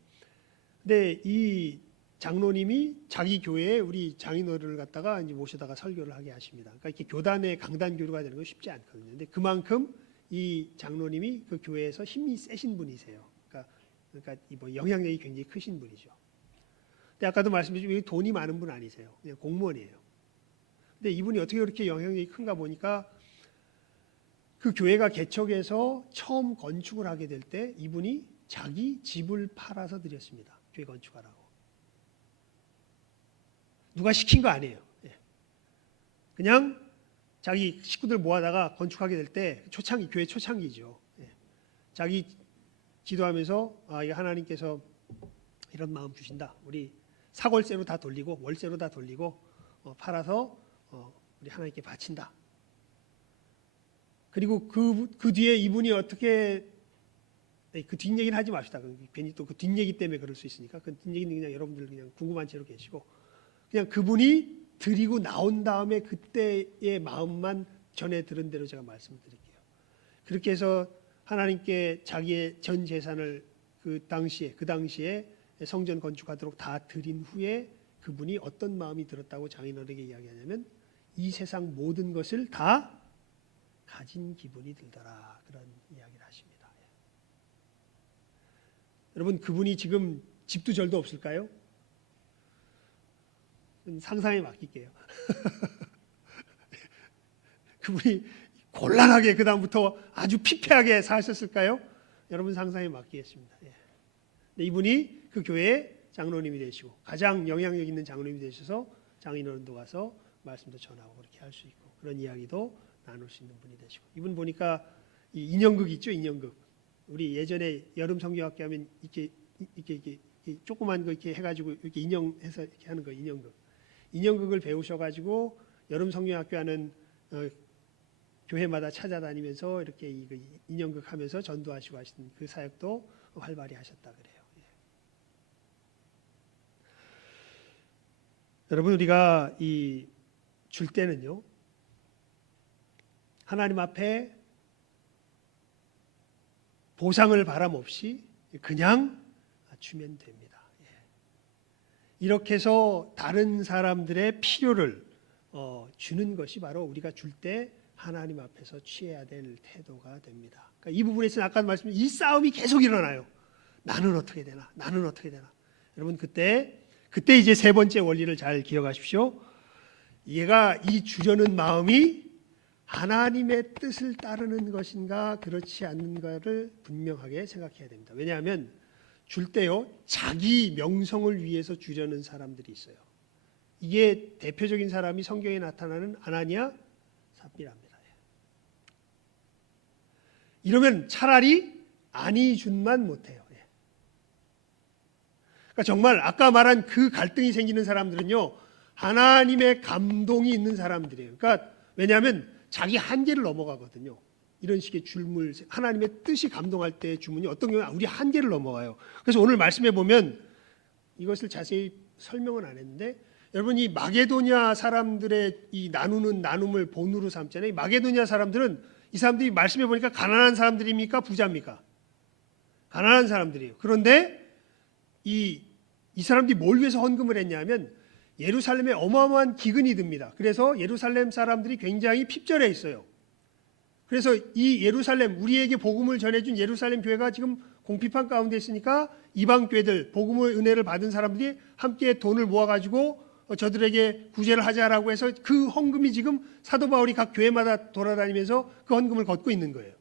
근데 이 장로님이 자기 교회에 우리 장인어른을 갖다가 이제 모셔다가 설교를 하게 하십니다. 그러니까 이렇게 교단의 강단 교류가 되는 건 쉽지 않거든요. 근데 그만큼 이 장로님이 그 교회에서 힘이 세신 분이세요. 그러니까 뭐 영향력이 굉장히 크신 분이죠. 근데 아까도 말씀드렸지만 돈이 많은 분 아니세요. 그냥 공무원이에요. 근데 이분이 어떻게 그렇게 영향력이 큰가 보니까 그 교회가 개척해서 처음 건축을 하게 될 때 이분이 자기 집을 팔아서 드렸습니다. 교회 건축하라고. 누가 시킨 거 아니에요. 그냥 자기 식구들 모아다가 건축하게 될 때 교회 초창기죠. 자기 기도하면서 이거 하나님께서 이런 마음 주신다. 우리 사골세로 다 돌리고 월세로 다 돌리고 팔아서 우리 하나님께 바친다. 그리고 그 뒤에 이분이 어떻게 그 뒷얘기는 하지 맙시다. 괜히 또 그 뒷얘기 때문에 그럴 수 있으니까 그 뒷얘기는 그냥 여러분들 그냥 궁금한 채로 계시고 그냥 그분이 드리고 나온 다음에 그때의 마음만 전에 들은 대로 제가 말씀을 드릴게요. 그렇게 해서 하나님께 자기의 전 재산을 그 당시에 성전 건축하도록 다 드린 후에 그분이 어떤 마음이 들었다고 장인어른에게 이야기하냐면 이 세상 모든 것을 다 가진 기분이 들더라, 그런 이야기를 하십니다. 여러분, 그분이 지금 집도 절도 없을까요? 상상에 맡길게요. 그분이 곤란하게 그 다음부터 아주 피폐하게 사셨을까요? 여러분 상상에 맡기겠습니다. 근데 이분이 그 교회의 장로님이 되시고 가장 영향력 있는 장로님이 되셔서 장인어른도 가서 말씀도 전하고 그렇게 할 수 있고 그런 이야기도 나눌 수 있는 분이 되시고, 이분 보니까 이 인형극 있죠, 인형극. 우리 예전에 여름 성경학교 하면 이렇게 조그만 거 이렇게 해가지고 이렇게 인형해서 이렇게 하는 거, 인형극. 인형극을 배우셔가지고 여름 성경학교 하는 교회마다 찾아다니면서 이렇게 인형극 하면서 전도하시고 하시는 그 사역도 활발히 하셨다 그래요. 여러분, 우리가 줄 때는요, 하나님 앞에 보상을 바람 없이 그냥 주면 됩니다. 이렇게 해서 다른 사람들의 필요를 주는 것이 바로 우리가 줄 때 하나님 앞에서 취해야 될 태도가 됩니다. 그러니까 이 부분에서는 아까 말씀드린 이 싸움이 계속 일어나요. 나는 어떻게 되나? 나는 어떻게 되나? 여러분, 그때 이제 세 번째 원리를 잘 기억하십시오. 얘가 이 주려는 마음이 하나님의 뜻을 따르는 것인가 그렇지 않는가를 분명하게 생각해야 됩니다. 왜냐하면 줄 때요, 자기 명성을 위해서 주려는 사람들이 있어요. 이게 대표적인 사람이 성경에 나타나는 아나니아, 삽비라입니다. 이러면 차라리 아니 준만 못해요. 그러니까 그러니까 정말 아까 말한 그 갈등이 생기는 사람들은요, 하나님의 감동이 있는 사람들이에요. 그러니까 왜냐하면 자기 한계를 넘어가거든요. 이런 식의 줄물, 하나님의 뜻이 감동할 때의 주문이 어떤 경우는 우리 한계를 넘어가요. 그래서 오늘 말씀해 보면 이것을 자세히 설명은 안 했는데, 여러분 이 마게도냐 사람들의 이 나누는 나눔을 본으로 삼잖아요. 이 마게도냐 사람들은 이 사람들이 말씀해 보니까 가난한 사람들입니까? 부자입니까? 가난한 사람들이에요. 그런데 이 사람들이 뭘 위해서 헌금을 했냐면 예루살렘에 어마어마한 기근이 듭니다. 그래서 예루살렘 사람들이 굉장히 핍절해 있어요. 그래서 이 예루살렘, 우리에게 복음을 전해준 예루살렘 교회가 지금 공핍한 가운데 있으니까 이방 교회들, 복음의 은혜를 받은 사람들이 함께 돈을 모아가지고 저들에게 구제를 하자라고 해서 그 헌금이 지금 사도 바울이 각 교회마다 돌아다니면서 그 헌금을 걷고 있는 거예요.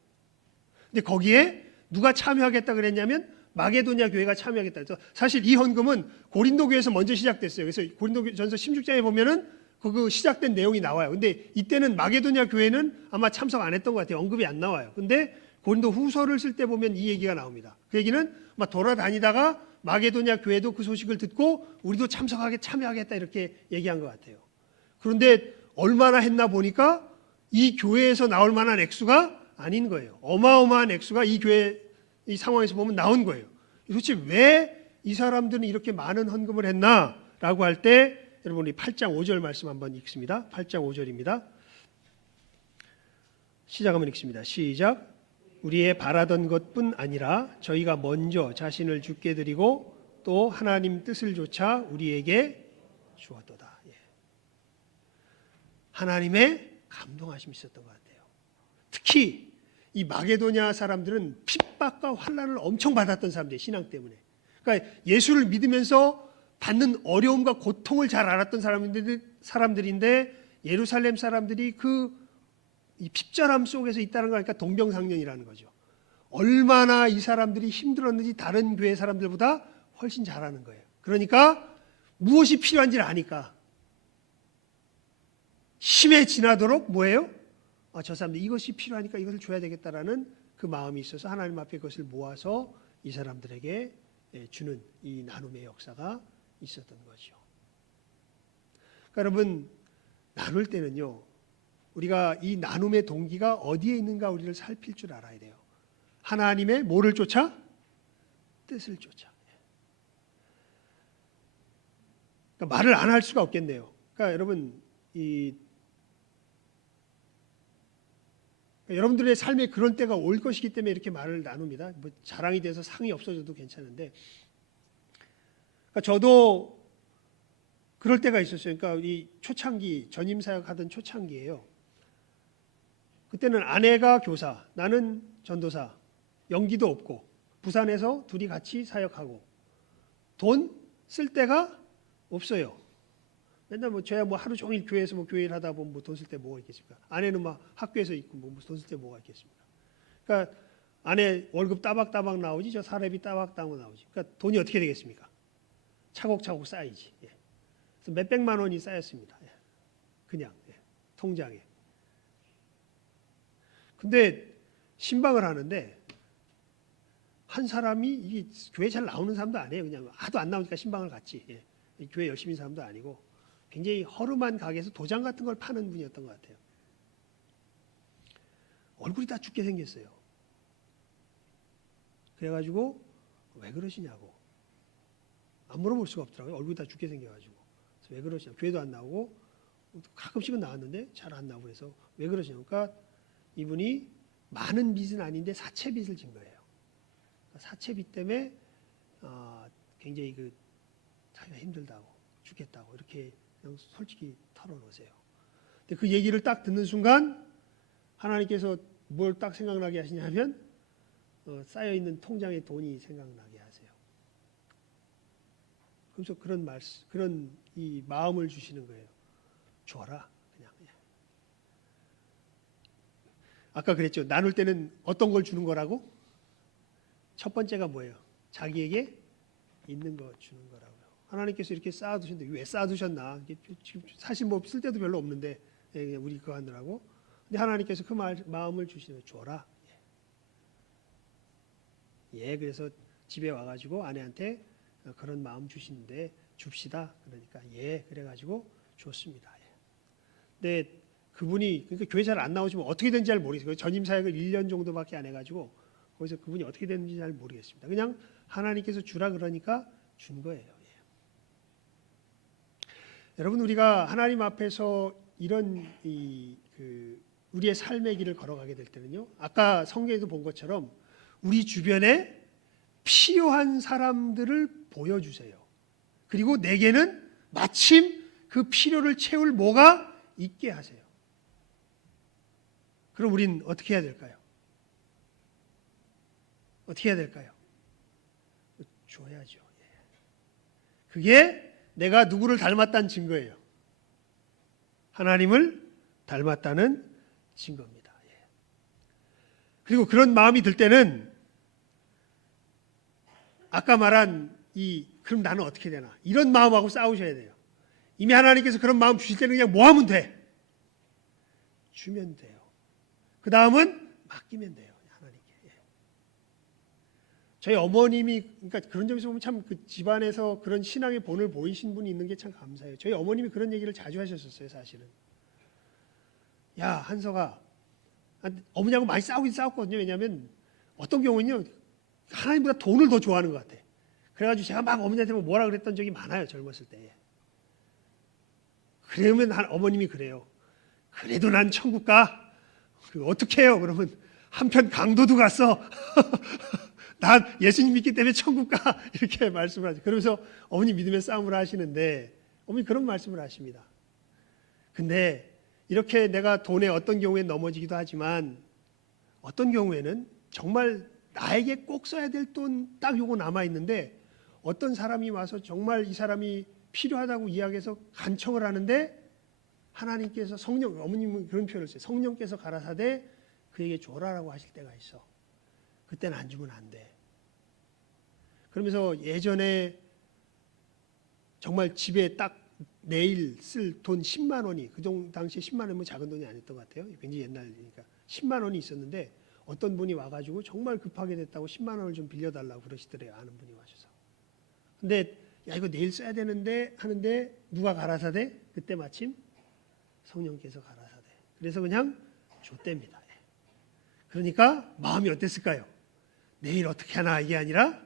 근데 거기에 누가 참여하겠다 그랬냐면 마게도냐 교회가 참여하겠다. 그래서 사실 이 헌금은 고린도 교회에서 먼저 시작됐어요. 그래서 고린도전서 16장에 보면은 그 시작된 내용이 나와요. 근데 이때는 마게도냐 교회는 아마 참석 안 했던 것 같아요. 언급이 안 나와요. 근데 고린도 후서를 쓸 때 보면 이 얘기가 나옵니다. 그 얘기는 막 돌아다니다가 마게도냐 교회도 그 소식을 듣고 우리도 참여하겠다 이렇게 얘기한 것 같아요. 그런데 얼마나 했나 보니까 이 교회에서 나올 만한 액수가 아닌 거예요. 어마어마한 액수가 이 교회 이 상황에서 보면 나온 거예요. 도대체 왜 이 사람들은 이렇게 많은 헌금을 했나라고 할 때 여러분 우리 8장 5절 말씀 한번 읽습니다. 8장 5절입니다. 시작 한번 읽습니다. 시작. 우리의 바라던 것뿐 아니라 저희가 먼저 자신을 주께 드리고 또 하나님 뜻을 조차 우리에게 주었도다. 예. 하나님의 감동하심이 있었던 것 같아요. 특히 이 마게도냐 사람들은 핍박과 환난을 엄청 받았던 사람들이에요. 신앙 때문에. 그러니까 예수를 믿으면서 받는 어려움과 고통을 잘 알았던 사람들인데 예루살렘 사람들이 이 핍절함 속에서 있다는 거니까 동병상련이라는 거죠. 얼마나 이 사람들이 힘들었는지 다른 교회 사람들보다 훨씬 잘하는 거예요. 그러니까 무엇이 필요한지를 아니까 힘에 지나도록 뭐예요? 저 사람들 이것이 필요하니까 이것을 줘야 되겠다라는 그 마음이 있어서 하나님 앞에 그것을 모아서 이 사람들에게 주는 이 나눔의 역사가 있었던 거죠. 그러니까 여러분 나눌 때는요. 우리가 이 나눔의 동기가 어디에 있는가 우리를 살필 줄 알아야 돼요. 하나님의 뭐를 쫓아? 뜻을 쫓아. 그러니까 말을 안 할 수가 없겠네요. 그러니까 여러분 여러분들의 삶에 그런 때가 올 것이기 때문에 이렇게 말을 나눕니다. 뭐 자랑이 돼서 상이 없어져도 괜찮은데, 그러니까 저도 그럴 때가 있었어요. 그러니까 이 초창기 전임 사역하던 초창기예요. 그때는 아내가 교사, 나는 전도사, 연기도 없고 부산에서 둘이 같이 사역하고 돈 쓸 데가 없어요. 맨날 저야 하루 종일 교회에서 교회를 하다 보면 돈 쓸 때 뭐가 있겠습니까? 아내는 학교에서 있고 돈 쓸 때 뭐가 있겠습니까? 그러니까 아내 월급 따박따박 나오지 저 사례비 따박따박 나오지. 그러니까 돈이 어떻게 되겠습니까? 차곡차곡 쌓이지. 예. 그래서 몇백만 원이 쌓였습니다. 예. 그냥 통장에. 근데 신방을 하는데 한 사람이 이게 교회 잘 나오는 사람도 아니에요. 그냥 하도 안 나오니까 신방을 갔지. 예. 교회 열심히 사람도 아니고 굉장히 허름한 가게에서 도장 같은 걸 파는 분이었던 것 같아요. 얼굴이 다 죽게 생겼어요. 그래가지고 왜 그러시냐고 안 물어볼 수가 없더라고요. 얼굴이 다 죽게 생겨가지고 그래서 왜 그러시냐. 교회도 안 나오고 가끔씩은 나왔는데 잘 안 나오고 그래서 왜 그러시냐. 그러니까 이분이 많은 빚은 아닌데 사채빚을 진 거예요. 사채빚 때문에 굉장히 자기가 힘들다고 죽겠다고 이렇게 그냥 솔직히 털어놓으세요. 근데 그 얘기를 딱 듣는 순간 하나님께서 뭘 딱 생각나게 하시냐면 쌓여 있는 통장에 돈이 생각나게 하세요. 그래서 그런 이 마음을 주시는 거예요. 줘라 그냥. 아까 그랬죠. 나눌 때는 어떤 걸 주는 거라고? 첫 번째가 뭐예요? 자기에게 있는 거 주는 거라고요. 하나님께서 이렇게 쌓아두셨는데 왜 쌓아두셨나? 지금 사실 쓸 데도 별로 없는데 우리 그거 하느라고. 근데 하나님께서 그 마음을 주시는 줘라. 그래서 집에 와가지고 아내한테 그런 마음 주시는데 줍시다. 그러니까 예, 그래가지고 줬습니다. 예. 근데 그분이 그러니까 교회 잘 안 나오시면 어떻게 된지 잘 모르겠어요. 전임 사역을 1년 정도밖에 안 해가지고 거기서 그분이 어떻게 됐는지 잘 모르겠습니다. 그냥 하나님께서 주라 그러니까 준 거예요. 예. 여러분, 우리가 하나님 앞에서 이런 우리의 삶의 길을 걸어가게 될 때는요, 아까 성경에도 본 것처럼 우리 주변에 필요한 사람들을 보여주세요. 그리고 내게는 마침 그 필요를 채울 뭐가 있게 하세요. 그럼 우린 어떻게 해야 될까요? 어떻게 해야 될까요? 줘야죠. 그게 내가 누구를 닮았다는 증거예요. 하나님을 닮았다는 증거입니다. 그리고 그런 마음이 들 때는 아까 말한 그럼 나는 어떻게 되나 이런 마음하고 싸우셔야 돼요. 이미 하나님께서 그런 마음 주실 때는 그냥 뭐 하면 돼? 주면 돼요. 그 다음은 맡기면 돼요. 하나님께. 저희 어머님이 그러니까 그런 점에서 보면 참 그 집안에서 그런 신앙의 본을 보이신 분이 있는 게 참 감사해요. 저희 어머님이 그런 얘기를 자주 하셨었어요. 사실은. 야, 한서가, 어머니하고 많이 싸우긴 싸웠거든요. 왜냐하면 어떤 경우는요, 하나님보다 돈을 더 좋아하는 것 같아. 그래가지고 제가 막 어머니한테 뭐라 그랬던 적이 많아요. 젊었을 때. 그러면 어머님이 그래요. 그래도 난 천국 가. 어떻게 해요? 그러면 한편 강도도 갔어. 난 예수님 믿기 때문에 천국 가. 이렇게 말씀을 하죠. 그러면서 어머니 믿음의 싸움을 하시는데 어머니 그런 말씀을 하십니다. 근데 이렇게 내가 돈에 어떤 경우에 넘어지기도 하지만 어떤 경우에는 정말 나에게 꼭 써야 될 돈 딱 요거 남아있는데 어떤 사람이 와서 정말 이 사람이 필요하다고 이야기해서 간청을 하는데 하나님께서 성령, 어머님은 그런 표현을 써요. 성령께서 가라사대 그에게 줘라라고 하실 때가 있어. 그때는 안 주면 안 돼. 그러면서 예전에 정말 집에 딱 내일 쓸 돈 10만 원이 그 당시에 10만 원이면 작은 돈이 아니었던 것 같아요. 굉장히 옛날이니까 10만 원이 있었는데 어떤 분이 와가지고 정말 급하게 됐다고 10만 원을 좀 빌려달라고 그러시더래요. 아는 분이 와셔서. 근데 야 이거 내일 써야 되는데 하는데 누가 가라사대? 그때 마침 성령께서 가라사대. 그래서 그냥 줬답니다. 그러니까 마음이 어땠을까요? 내일 어떻게 하나 이게 아니라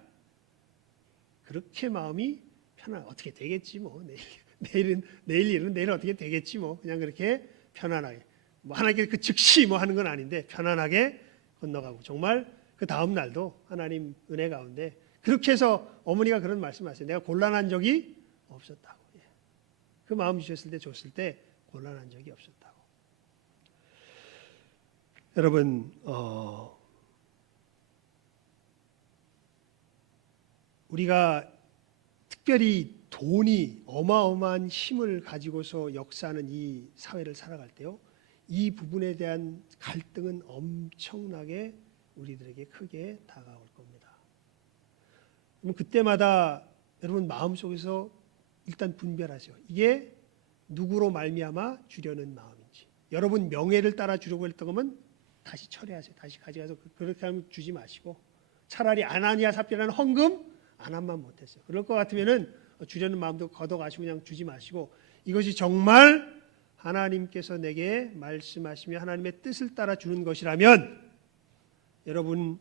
그렇게 마음이 편안. 어떻게 되겠지 뭐 내일 일은 내일 어떻게 되겠지 뭐 그냥 그렇게 편안하게 뭐 하나님께 그 즉시 뭐 하는 건 아닌데 편안하게 건너가고 정말 그 다음 날도 하나님 은혜 가운데 그렇게 해서 어머니가 그런 말씀하세요. 내가 곤란한 적이 없었다고. 그 마음 주셨을 때 줬을 때 곤란한 적이 없었다고. 여러분 우리가 특별히 돈이 어마어마한 힘을 가지고서 역사하는 이 사회를 살아갈 때요. 이 부분에 대한 갈등은 엄청나게 우리들에게 크게 다가올 겁니다. 그럼 그때마다 여러분 마음속에서 일단 분별하세요. 이게 누구로 말미암아 주려는 마음인지. 여러분 명예를 따라 주려고 했던 거면 다시 철회하세요. 다시 가져가서 그렇게 하면 주지 마시고 차라리 아나니아 삽비라는 헌금 안 한만 못했어요. 그럴 것 같으면은 주려는 마음도 걷어가시고 그냥 주지 마시고 이것이 정말 하나님께서 내게 말씀하시며 하나님의 뜻을 따라 주는 것이라면 여러분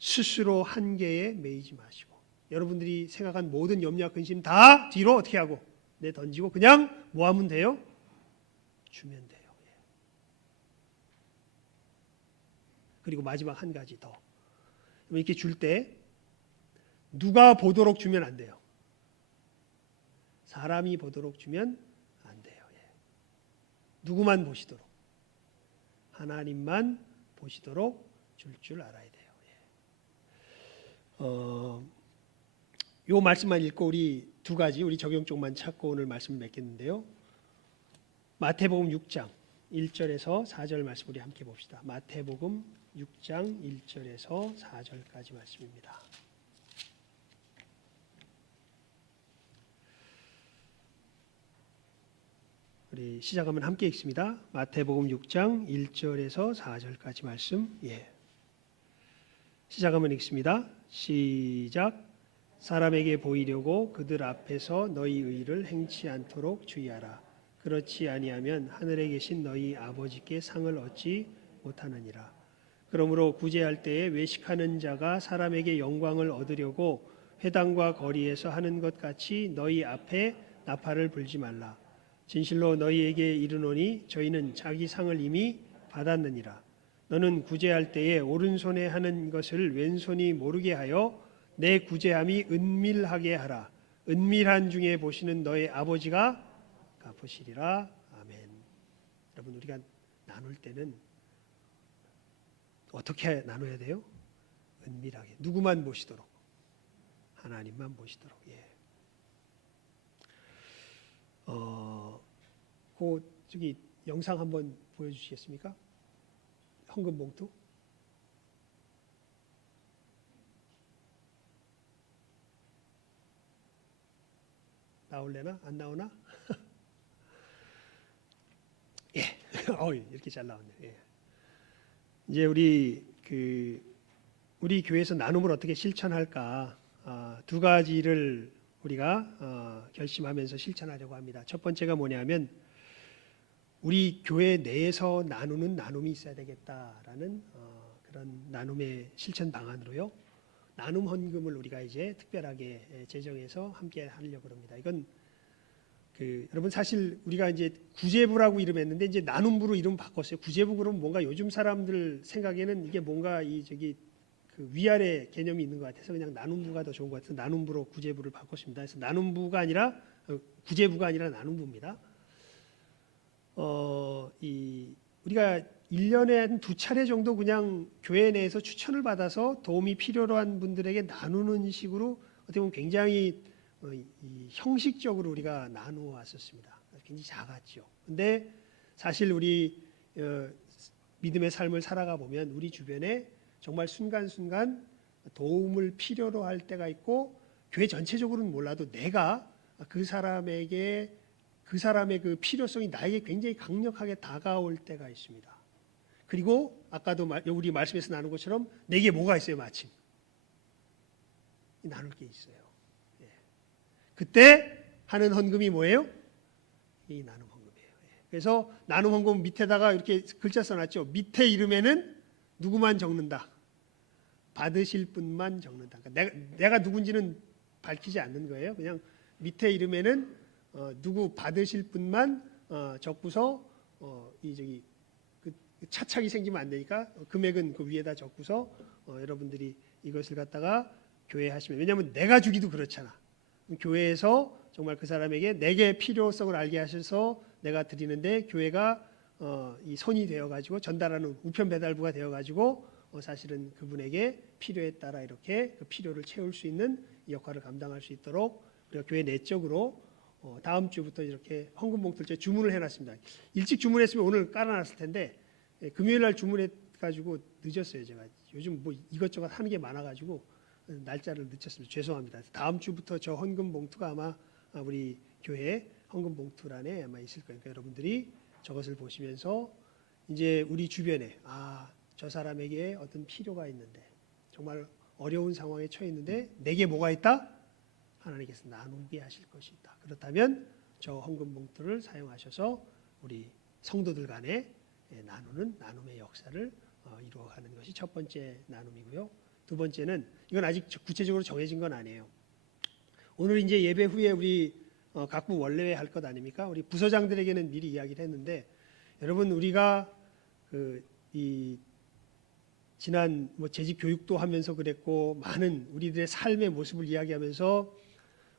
스스로 한계에 매이지 마시고 여러분들이 생각한 모든 염려와 근심 다 뒤로 어떻게 하고 내던지고 그냥 뭐 하면 돼요? 주면 돼요. 그리고 마지막 한 가지 더. 이렇게 줄 때 누가 보도록 주면 안 돼요. 사람이 보도록 주면 안 돼요. 누구만 보시도록 하나님만 보시도록 줄 알아야 돼요. 요 말씀만 읽고 우리 두 가지 우리 적용 쪽만 찾고 오늘 말씀을 맺겠는데요. 마태복음 6장 1절에서 4절 말씀 우리 함께 봅시다. 마태복음 6장 1절에서 4절까지 말씀입니다. 우리 시작하면 함께 읽습니다. 마태복음 6장 1절에서 4절까지 말씀. 시작하면 읽습니다. 시작. 사람에게 보이려고 그들 앞에서 너희 의를 행치 않도록 주의하라. 그렇지 아니하면 하늘에 계신 너희 아버지께 상을 얻지 못하느니라. 그러므로 구제할 때에 외식하는 자가 사람에게 영광을 얻으려고 회당과 거리에서 하는 것 같이 너희 앞에 나팔을 불지 말라. 진실로 너희에게 이르노니 저희는 자기 상을 이미 받았느니라. 너는 구제할 때에 오른손에 하는 것을 왼손이 모르게 하여 내 구제함이 은밀하게 하라. 은밀한 중에 보시는 너희 아버지가 갚으시리라. 아멘. 여러분, 우리가 나눌 때는 어떻게 나눠야 돼요? 은밀하게. 누구만 보시도록. 하나님만 보시도록. 예. 저기 영상 한번 보여주시겠습니까? 헌금 봉투. 나올래나? 안 나오나? 예. 이렇게 잘 나왔네. 예. 이제 우리 교회에서 나눔을 어떻게 실천할까? 두 가지를 우리가 결심하면서 실천하려고 합니다. 첫 번째가 뭐냐면 우리 교회 내에서 나누는 나눔이 있어야 되겠다라는 그런 나눔의 실천 방안으로요. 나눔 헌금을 우리가 이제 특별하게 제정해서 함께 하려고 합니다. 이건 여러분 사실 우리가 이제 구제부라고 이름했는데 이제 나눔부로 이름 바꿨어요. 구제부 그러면 뭔가 요즘 사람들 생각에는 이게 뭔가 위아래 개념이 있는 것 같아서 그냥 나눔부가 더 좋은 것 같아서 나눔부로 구제부를 바꿨습니다. 그래서 나눔부가 아니라 구제부가 아니라 나눔부입니다. 우리가 1년에 한 2차례 정도 그냥 교회 내에서 추천을 받아서 도움이 필요로 한 분들에게 나누는 식으로 어떻게 보면 굉장히 형식적으로 우리가 나누어 왔었습니다. 굉장히 작았죠. 근데 사실 우리 믿음의 삶을 살아가 보면 우리 주변에 정말 순간순간 도움을 필요로 할 때가 있고 교회 전체적으로는 몰라도 내가 그 사람의 그 필요성이 나에게 굉장히 강력하게 다가올 때가 있습니다. 그리고 아까도 우리 말씀에서 나눈 것처럼 내게 뭐가 있어요, 마침 나눌 게 있어요. 예. 그때 하는 헌금이 뭐예요? 이 나눔 헌금이에요. 예. 그래서 나눔 헌금 밑에다가 이렇게 글자 써놨죠. 밑에 이름에는 누구만 적는다. 받으실 분만 적는다. 그러니까 내가 누군지는 밝히지 않는 거예요. 그냥 밑에 이름에는 누구 받으실 분만 적고서 차착이 생기면 안 되니까 금액은 그 위에다 적고서 여러분들이 이것을 갖다가 교회에 하시면, 왜냐하면 내가 주기도 그렇잖아. 교회에서 정말 그 사람에게 내게 필요성을 알게 하셔서 내가 드리는데 교회가 이 손이 되어가지고 전달하는 우편 배달부가 되어가지고 사실은 그분에게 필요에 따라 이렇게 그 필요를 채울 수 있는 역할을 감당할 수 있도록 우리가 교회 내적으로 다음 주부터 이렇게 헌금 봉투를 주문을 해놨습니다. 일찍 주문했으면 오늘 깔아놨을 텐데 금요일 날 주문해가지고 늦었어요. 제가 요즘 뭐 이것저것 하는 게 많아가지고 날짜를 늦췄습니다. 죄송합니다. 다음 주부터 저 헌금 봉투가 아마 우리 교회 헌금 봉투란에 아마 있을 거예요. 그러니까 여러분들이 저것을 보시면서 이제 우리 주변에 저 사람에게 어떤 필요가 있는데 정말 어려운 상황에 처해 있는데 내게 뭐가 있다? 하나님께서 나누게 하실 것이 있다. 그렇다면 저 헌금 봉투를 사용하셔서 우리 성도들 간에 나누는 나눔의 역사를 이루어가는 것이 첫 번째 나눔이고요. 두 번째는 이건 아직 구체적으로 정해진 건 아니에요. 오늘 이제 예배 후에 우리 각부 원래회 할 것 아닙니까? 우리 부서장들에게는 미리 이야기를 했는데 여러분 우리가 지난 재직 교육도 하면서 그랬고 많은 우리들의 삶의 모습을 이야기하면서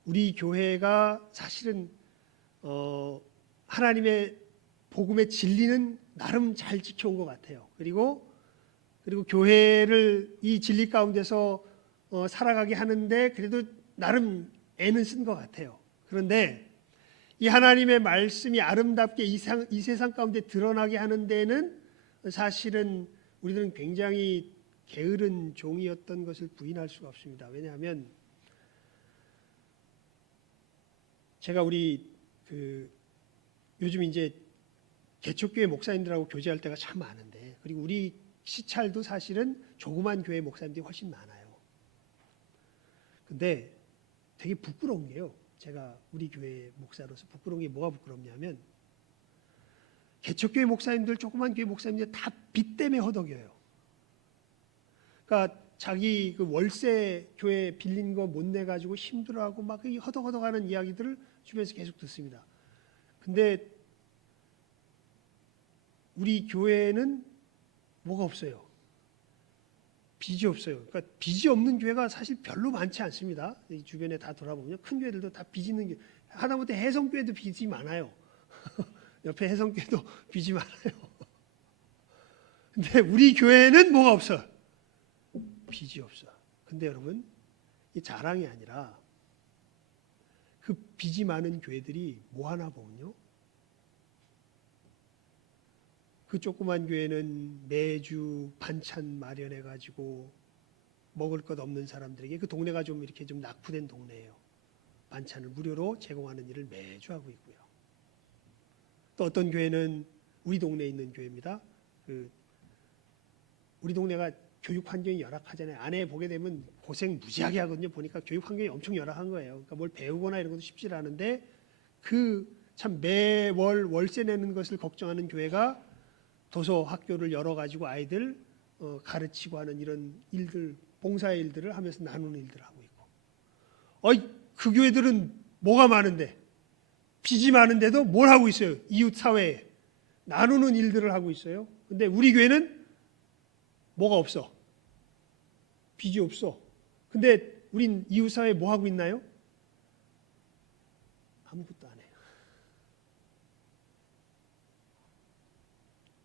우리 교회가 사실은 하나님의 복음의 진리는 나름 잘 지켜온 것 같아요. 그리고 교회를 이 진리 가운데서 살아가게 하는데 그래도 나름 애는 쓴 것 같아요. 그런데 이 하나님의 말씀이 아름답게 이 세상 가운데 드러나게 하는 데는 사실은 우리들은 굉장히 게으른 종이었던 것을 부인할 수가 없습니다. 왜냐하면 제가 우리 요즘 이제 개척교회 목사님들하고 교제할 때가 참 많은데, 그리고 우리 시찰도 사실은 조그만 교회 목사님들이 훨씬 많아요. 근데 되게 부끄러운 게요. 제가 우리 교회 목사로서 부끄러운 게 뭐가 부끄럽냐면 개척교회 목사님들, 조그만 교회 목사님들 다 빚 때문에 허덕여요. 그러니까 자기 그 월세 교회 빌린 거 못 내 가지고 힘들어하고 막 허덕허덕하는 이야기들을 주변에서 계속 듣습니다. 근데 우리 교회는 뭐가 없어요. 빚이 없어요. 그러니까 빚이 없는 교회가 사실 별로 많지 않습니다. 이 주변에 다 돌아보면 큰 교회들도 다 빚 있는 교회. 하다못해 해성교회도 빚이 많아요. 옆에 해성교회도 빚이 많아요. 근데 우리 교회는 뭐가 없어? 빚이 없어. 근데 여러분, 이 자랑이 아니라 그 빚이 많은 교회들이 뭐 하나 보면요. 그 조그만 교회는 매주 반찬 마련해 가지고 먹을 것 없는 사람들에게, 그 동네가 좀 이렇게 좀 낙후된 동네예요. 반찬을 무료로 제공하는 일을 매주 하고 있고요. 또 어떤 교회는 우리 동네에 있는 교회입니다. 우리 동네가 교육 환경이 열악하잖아요. 안에 보게 되면 고생 무지하게 하거든요. 보니까 교육 환경이 엄청 열악한 거예요. 그러니까 뭘 배우거나 이런 것도 쉽지 않은데 참 매월 월세 내는 것을 걱정하는 교회가 도서 학교를 열어 가지고 아이들 가르치고 하는 이런 일들, 봉사의 일들을 하면서 나누는 일들을 하고 있고, 그 교회들은 뭐가 많은데, 빚이 많은데도 뭘 하고 있어요? 이웃 사회에 나누는 일들을 하고 있어요. 근데 우리 교회는 뭐가 없어? 빚이 없어. 근데 우린 이웃 사회에 뭐 하고 있나요? 아무것도 안 해요.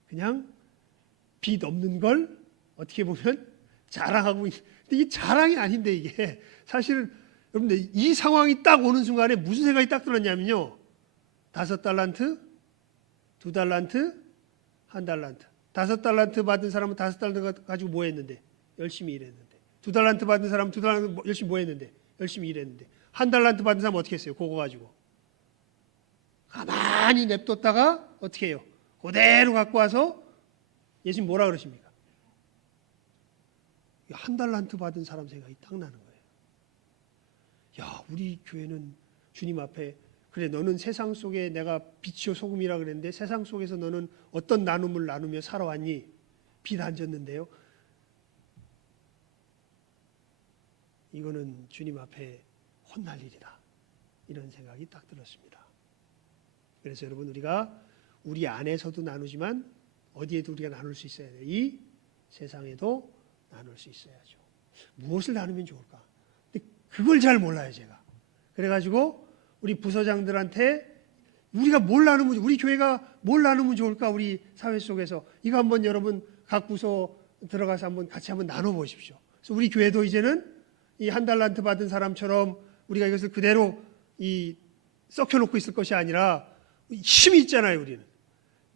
그냥 빚 없는 걸 어떻게 보면 자랑하고 있는. 근데 이게 자랑이 아닌데, 이게 사실은 여러분들 이 상황이 딱 오는 순간에 무슨 생각이 딱 들었냐면요. 5달란트, 2달란트, 1달란트. 5달란트 받은 사람은 5달란트 가지고 뭐 했는데? 열심히 일했는데. 2달란트 받은 사람은 2달란트 열심히 뭐 했는데? 열심히 일했는데. 1달란트 받은 사람은 어떻게 했어요? 그거 가지고 가만히 냅뒀다가 어떻게 해요? 그대로 갖고 와서 예수님 뭐라 그러십니까? 1달란트 받은 사람 생각이 딱 나는 거예요. 야, 우리 교회는 주님 앞에, 그래, 너는 세상 속에 내가 빛이요 소금이라 그랬는데 세상 속에서 너는 어떤 나눔을 나누며 살아왔니? 빚 안 졌는데요. 이거는 주님 앞에 혼날 일이다. 이런 생각이 딱 들었습니다. 그래서 여러분, 우리가 우리 안에서도 나누지만 어디에도 우리가 나눌 수 있어야 돼요. 이 세상에도 나눌 수 있어야죠. 무엇을 나누면 좋을까? 근데 그걸 잘 몰라요, 제가. 그래가지고 우리 부서장들한테 우리가 뭘 나누면, 우리 교회가 뭘 나누면 좋을까? 우리 사회 속에서 이거 한번 여러분 각 부서 들어가서 한번 같이 한번 나눠보십시오. 그래서 우리 교회도 이제는 이 1달란트 받은 사람처럼 우리가 이것을 그대로 썩혀놓고 있을 것이 아니라 힘이 있잖아요. 우리는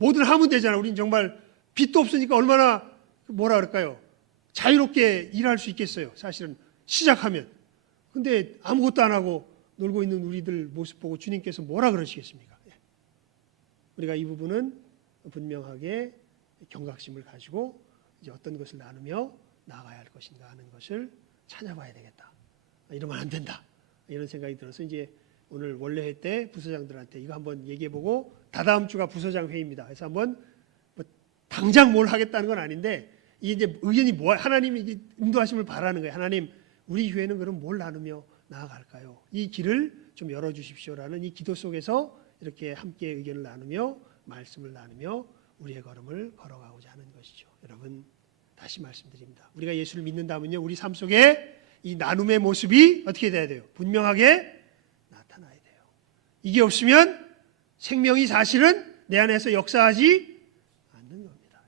뭐든 하면 되잖아요. 우리는 정말 빚도 없으니까 얼마나 뭐라 그럴까요? 자유롭게 일할 수 있겠어요. 사실은 시작하면. 근데 아무것도 안 하고 놀고 있는 우리들 모습 보고 주님께서 뭐라 그러시겠습니까? 우리가 이 부분은 분명하게 경각심을 가지고 이제 어떤 것을 나누며 나가야 할 것인가 하는 것을 찾아봐야 되겠다. 이러면 안 된다. 이런 생각이 들어서 이제 오늘 원래 회 때 부서장들한테 이거 한번 얘기해보고, 다다음 주가 부서장 회의입니다. 그래서 한번 뭐 당장 뭘 하겠다는 건 아닌데, 이게 이제 의견이 뭐, 하나님이 인도하심을 바라는 거예요. 하나님, 우리 교회는 그럼 뭘 나누며 나아갈까요? 이 길을 좀 열어주십시오라는 이 기도 속에서 이렇게 함께 의견을 나누며 말씀을 나누며 우리의 걸음을 걸어가고자 하는 것이죠. 여러분, 다시 말씀드립니다. 우리가 예수를 믿는다면요, 우리 삶 속에 이 나눔의 모습이 어떻게 돼야 돼요? 분명하게 나타나야 돼요. 이게 없으면 생명이 사실은 내 안에서 역사하지 않는 겁니다.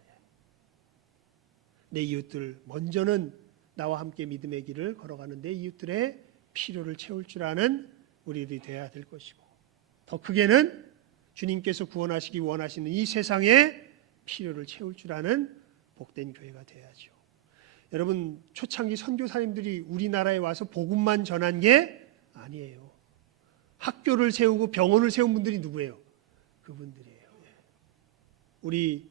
내 이웃들, 먼저는 나와 함께 믿음의 길을 걸어가는 내 이웃들의 필요를 채울 줄 아는 우리들이 되어야 될 것이고, 더 크게는 주님께서 구원하시기 원하시는 이 세상의 필요를 채울 줄 아는 복된 교회가 되어야죠. 여러분, 초창기 선교사님들이 우리나라에 와서 복음만 전한 게 아니에요. 학교를 세우고 병원을 세운 분들이 누구예요? 그분들이에요. 우리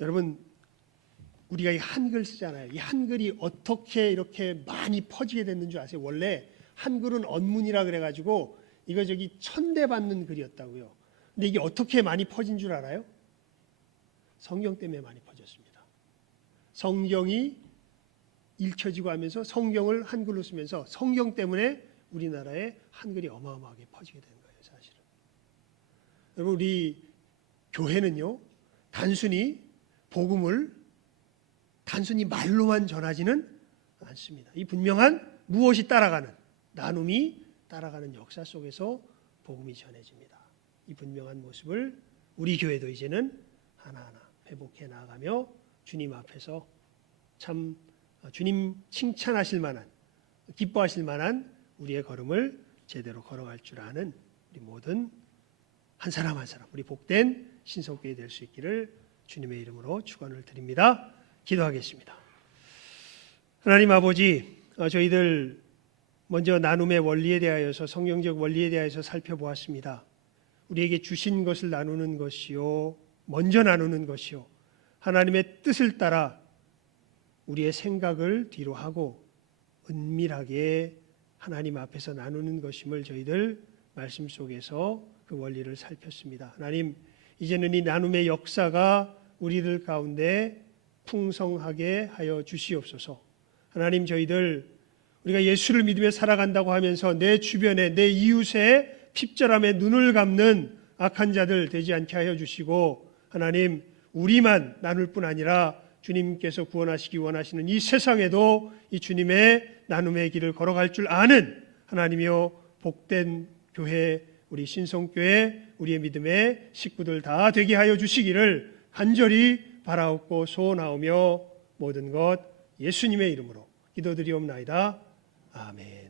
여러분, 우리가 이 한글 쓰잖아요. 이 한글이 어떻게 이렇게 많이 퍼지게 됐는 줄 아세요? 원래 한글은 언문이라 그래가지고 이거 저기 천대받는 글이었다고요. 근데 이게 어떻게 많이 퍼진 줄 알아요? 성경 때문에 많이 퍼졌습니다. 성경이 읽혀지고 하면서 성경을 한글로 쓰면서 성경 때문에 우리나라에 한글이 어마어마하게 퍼지게 된 거예요, 사실은. 여러분, 우리 교회는요, 단순히 복음을 단순히 말로만 전하지는 않습니다. 이 분명한 무엇이 따라가는, 나눔이 따라가는 역사 속에서 복음이 전해집니다. 이 분명한 모습을 우리 교회도 이제는 하나하나 회복해 나가며 주님 앞에서 참 주님 칭찬하실 만한, 기뻐하실 만한 우리의 걸음을 제대로 걸어갈 줄 아는 우리 모든 한 사람 한 사람, 우리 복된 신성교회 될 수 있기를 주님의 이름으로 축원을 드립니다. 기도하겠습니다. 하나님 아버지, 저희들 먼저 나눔의 원리에 대하여서, 성경적 원리에 대하여서 살펴보았습니다. 우리에게 주신 것을 나누는 것이요, 먼저 나누는 것이요, 하나님의 뜻을 따라 우리의 생각을 뒤로 하고 은밀하게 하나님 앞에서 나누는 것임을 저희들 말씀 속에서 그 원리를 살폈습니다. 하나님, 이제는 이 나눔의 역사가 우리들 가운데 풍성하게 하여 주시옵소서. 하나님, 저희들 우리가 예수를 믿으며 살아간다고 하면서 내 주변에, 내 이웃의 핍절함에 눈을 감는 악한 자들 되지 않게 하여 주시고, 하나님, 우리만 나눌 뿐 아니라 주님께서 구원하시기 원하시는 이 세상에도 이 주님의 나눔의 길을 걸어갈 줄 아는 하나님이여, 복된 교회, 우리 신성교회, 우리의 믿음의 식구들 다 되게 하여 주시기를 간절히 바라옵고 소원하오며 모든 것 예수님의 이름으로 기도드리옵나이다. 아멘.